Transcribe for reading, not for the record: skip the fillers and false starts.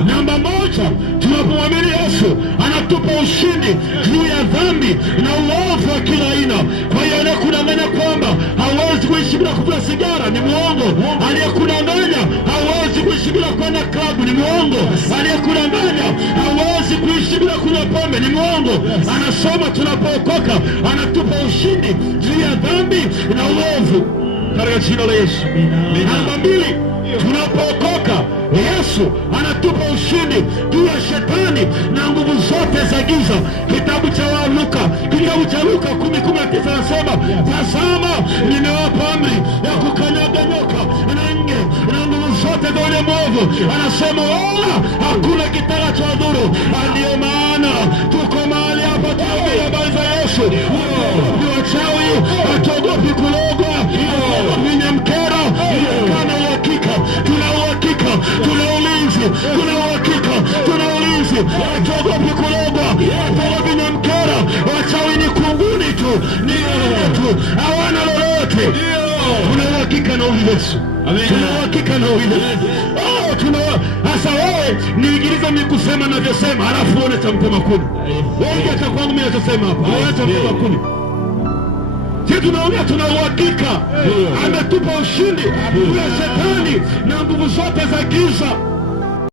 Namba moja, tunapomwamini Yesu anatupa ushindi juu ya dhambi na uovu wa kila aina. Kwa hiyo anayekudanganya kwamba hawezi kuishi bila kuvuta sigara ni muongo. Aliyekudanganya hawezi kuishi bila kwenda klabu ni muongo. Aliyekudanganya hawezi kuishi bila kunywa pombe ni muongo. Anasoma tunapookoka anatupa ushindi juu ya dhambi na uovu katika jina la Yesu. Namba mbili, tunapookoka Yesu anatupa ushindi juu ya shetani na nguvu zote za giza. Kitabu cha Luka 10:19 anasema, tazama nimewapa amri ya kukanyaga nyoka na nge na nguvu zote za yule mwovu. Anasema wala hakuna kitakachowadhuru. Ndiyo maana tuko mahali hapa tuambie habari za Yesu. Ni wachawi, hatuogopi kulogwa, mwenye mkera, kana uhakika, tuna uhakika, tuna ulinzi, tuna uhakika, tuna ulinzi, hatuogopi kulogwa, hatuogopi na mkera. Wachawi ni kunguni tu, ni tu, hawana lolote. Tuna uhakika na Yesu. Tuna uhakika na Yesu. Hasa wewe niigilize mimi kusema navyosema, halafu uone cha mtema kuni. Wewe hata kwangu mimi nachosema hapa, uone cha mtema kuni. Sisi tunaongea, tuna uhakika ametupa ushindi juu ya shetani na nguvu zote za giza.